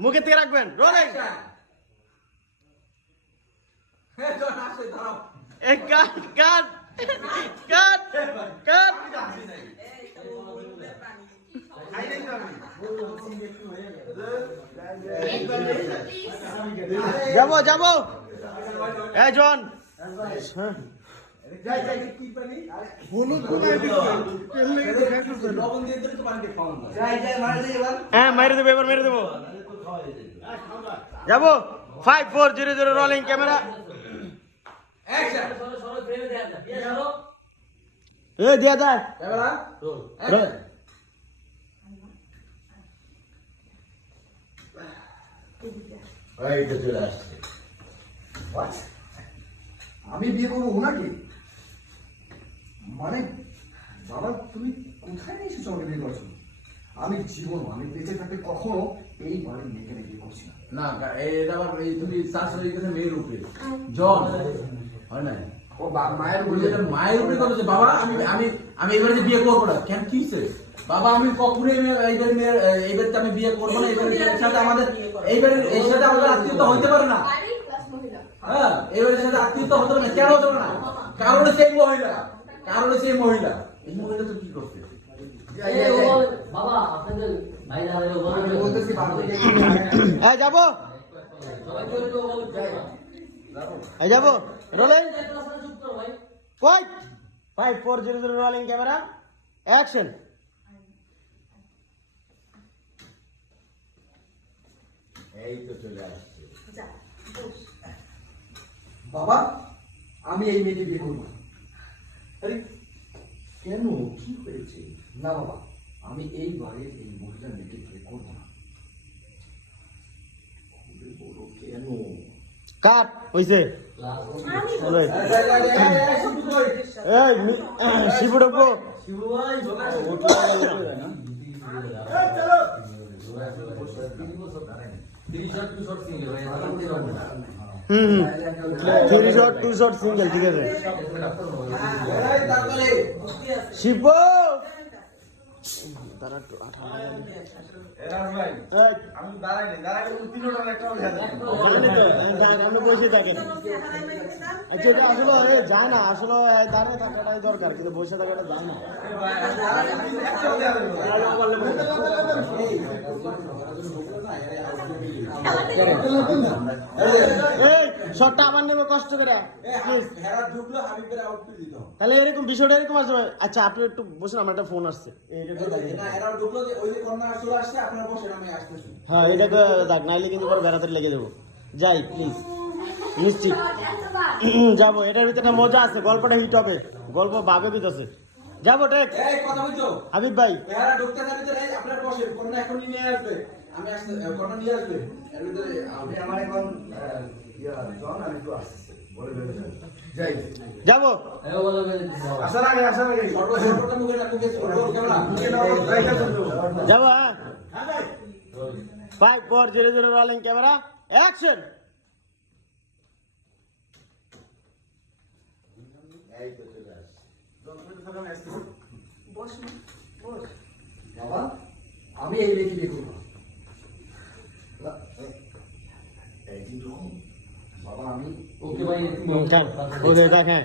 মুখের থেকে রাখবেন রোলিং এ কাট কাট কাট কাট। যাব যাব। এই জন। হ্যাঁ। হ্যাঁ মেরে দেবো এবার মেরে দেবো। যাব? Five four zero zero rolling camera এ দিয়া যায় আমি বিয়ে করব ওনাকে? মানে বাবা তুমি কোথায় নিয়ে এসেছ আমাকে বিয়ে করছ? আমি জীবন আমি বেঁচে থাকতে কখনো এই বাড়ির মেয়েকে নিয়ে বিয়ে করছি না। না এটা আবার এই তুমি শাশুড়ি কাছে মেয়ের উপরে জন। হয় না ও মায়ের মায়ের উপরে বাবা আমি আমি আমি এবারে যে বিয়ে করব না কেন কি? বাবা আমি কখনোই এইবারে মেয়ের এইবারে আমি বিয়ে করব না এইবারে এর সাথে আমাদের এইবারে এর সাথে আমাদের আত্মীয়তা হইতে পারে না। হ্যাঁ এবারের সাথে আত্মীয়তা হতে পারে না। কেন হতে পারে না? কারণ সেই মহিলা। কারণ সেই মহিলা। এই মহিলা তো কি করছে? এই যাব। এই যাব। রোলিং কই? Five four zero zero rolling camera. Action. এই তো চলে আসছে বাবা, আমি এই মেয়েকে বিয়ে কেন? কি হয়েছে? না বাবা। আমি এই বাড়ির এই মহিলা মেয়েকে বিয়ে করব না। কেন? কাট হইছে রোলিং। এই শিবু হুম হুম। Three shot two shot single ঠিক আছে। শিব! জানি তো, দাঁড়- আপনি বসে থাকেন। আচ্ছা এটা আসলে যায় না আসলে দাঁড়িয়ে থাকাটাই দরকার কিন্তু বসে থাকাটা যায় না। এই শটটা আবার নেব কষ্ট করে। তাহলে এরকম বিষয়টা এরকম আসবে। আচ্ছা আপনি একটু বসুন আমার একটা ফোন আসছে। হ্যাঁ এটাকে দেখ নাইলে কিন্তু পরে বেড়াতে লেগে দেবো যাই প্লিজ নিশ্চিত। যাব এটার ভিতরে মজা আছে গল্পটা হিট হবে। গল্প ভাবে বিতেছে যাব টেক। হাবিব ভাই। আমি আসতে কোনটা নিয়ে আসবে। এর ভিতরে আপনি আমার এখন জন আমি একটু আসতেছি বলে ভেবেছেন যাই। যাব? আসার আগে আসার আগে। সর্বপ্রথম মুখে মুখে ক্যামেরা যাব। হ্যাঁ। Five four zero zero rolling camera action এই তো চলে আমি এই মেয়েকে বিয়ে করব না। না, এই কিন্তু বাবা আমি ওকে ভাই ওকে দেখ হ্যাঁ